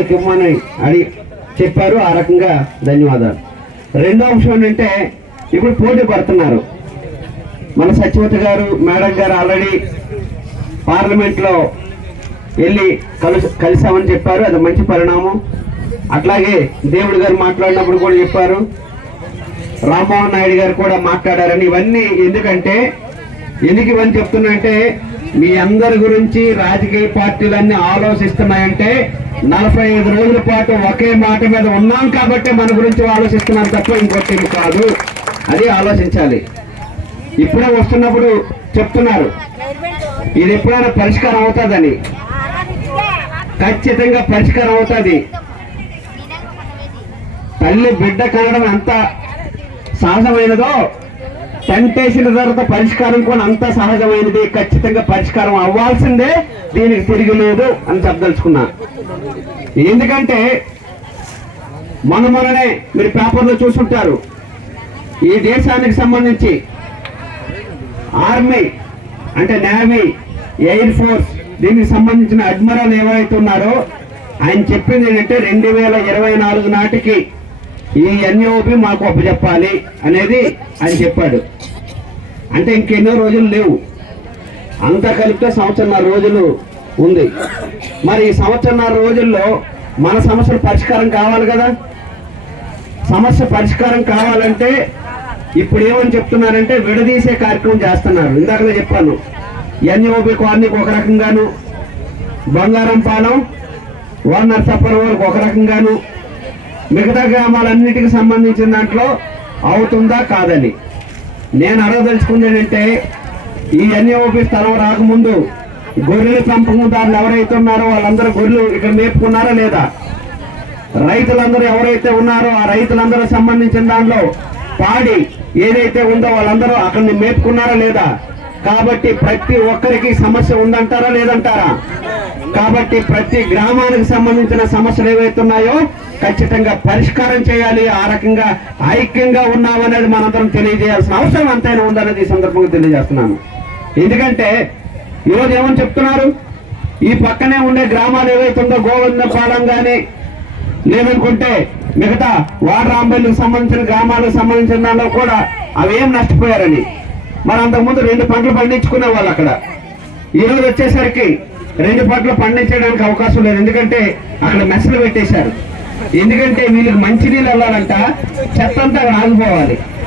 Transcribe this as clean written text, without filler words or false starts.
వాళ్ళకి ఇవ్వమని అడిగి చెప్పారు. ఆ రకంగా ధన్యవాదాలు. రెండో అంశం ఏంటంటే ఇప్పుడు పోటీ పడుతున్నారు. మన సత్యవతి గారు మేడం గారు ఆల్రెడీ పార్లమెంట్లో వెళ్ళి కలిసామని చెప్పారు. అది మంచి పరిణామం. అట్లాగే దేవుడు గారు మాట్లాడినప్పుడు కూడా చెప్పారు, రామ్మోహన్ నాయుడు గారు కూడా మాట్లాడారని. ఇవన్నీ ఎందుకు ఇవన్నీ చెప్తున్నాయంటే మీ అందరి గురించి రాజకీయ పార్టీలన్నీ ఆలోచిస్తున్నాయంటే 45 రోజుల పాటు ఒకే మాట మీద ఉన్నాం కాబట్టి మన గురించి ఆలోచిస్తున్నాం తప్ప ఇంకొకటి కాదు. అది ఆలోచించాలి. ఇప్పుడే వస్తున్నప్పుడు చెప్తున్నారు ఇది ఎప్పుడైనా పరిష్కారం అవుతుందని. ఖచ్చితంగా పరిష్కారం అవుతుంది. తల్లి బిడ్డ కనడం ఎంత సహజమైనదో టెంటేసిన తర్వాత పరిష్కారం కూడా అంత సహజమైనది. ఖచ్చితంగా పరిష్కారం అవ్వాల్సిందే, దీనికి తిరిగిలేదు అని చెప్పదలుచుకున్నా. ఎందుకంటే మొన్ననే మీరు పేపర్లో చూసుంటారు, ఈ దేశానికి సంబంధించి ఆర్మీ అంటే నేవీ, ఎయిర్ ఫోర్స్ దీనికి సంబంధించిన అడ్మిరల్ ఏవైతే ఉన్నారో ఆయన చెప్పింది ఏంటంటే 2024 నాటికి ఈ ఎన్ఓపి మాకు అప్పచెప్పాలి అనేది ఆయన చెప్పాడు. అంటే ఇంకెన్నో రోజులు లేవు, అంతా కలిపితే 1.5 రోజులు ఉంది. మరి ఈ 1.5 రోజుల్లో మన సమస్యల పరిష్కారం కావాలి కదా. సమస్య పరిష్కారం కావాలంటే ఇప్పుడు ఏమని చెప్తున్నారంటే విడదీసే కార్యక్రమం చేస్తున్నారు. ఇందాకనే చెప్పాను, ఎన్ఓపి కాలనీకి ఒక రకంగాను, బంగారంపాలెం వార్నర్ సప్పర్ వరకు ఒక రకంగాను, మిగతా గ్రామాలన్నిటికి సంబంధించిన దాంట్లో అవుతుందా కాదని నేను అడగదలుచుకుంది ఏంటంటే ఈ ఎన్ఓపి స్థలం రాకముందు గొర్రెల పెంపకందారులు ఎవరైతే ఉన్నారో వాళ్ళందరూ గొర్రెలు ఇక్కడ మేపుకున్నారా లేదా? రైతులందరూ ఎవరైతే ఉన్నారో ఆ రైతులందరూ సంబంధించిన దాంట్లో పాడి ఏదైతే ఉందో వాళ్ళందరూ అక్కడిని మేపుకున్నారా లేదా? కాబట్టి ప్రతి ఒక్కరికి సమస్య ఉందంటారా లేదంటారా? కాబట్టి ప్రతి గ్రామానికి సంబంధించిన సమస్యలు ఏవైతే ఉన్నాయో ఖచ్చితంగా పరిష్కారం చేయాలి. ఆ రకంగా ఐక్యంగా ఉన్నామనేది మనందరం తెలియజేయాల్సిన అవసరం అంతైనా ఉందనేది ఈ సందర్భంగా తెలియజేస్తున్నాను. ఎందుకంటే ఈరోజు ఏమని చెప్తున్నారు, ఈ పక్కనే ఉండే గ్రామాలు ఏవైతే ఉందో గోవిందపాలెం కానీ లేదనుకుంటే మిగతా వాడరాంబెల్లికి సంబంధించిన గ్రామాలకు సంబంధించిన దానిలో కూడా అవి ఏం నష్టపోయారని. మరి అంతకుముందు 2 పంటలు పండించుకునే వాళ్ళు అక్కడ. ఈరోజు వచ్చేసరికి 2 పంటలు పండించడానికి అవకాశం లేదు. ఎందుకంటే అక్కడ మెస్సులు పెట్టేశారు. ఎందుకంటే వీళ్ళకి మంచినీళ్ళు వెళ్ళాలంట, చెత్త అంతా అక్కడ ఆగిపోవాలి.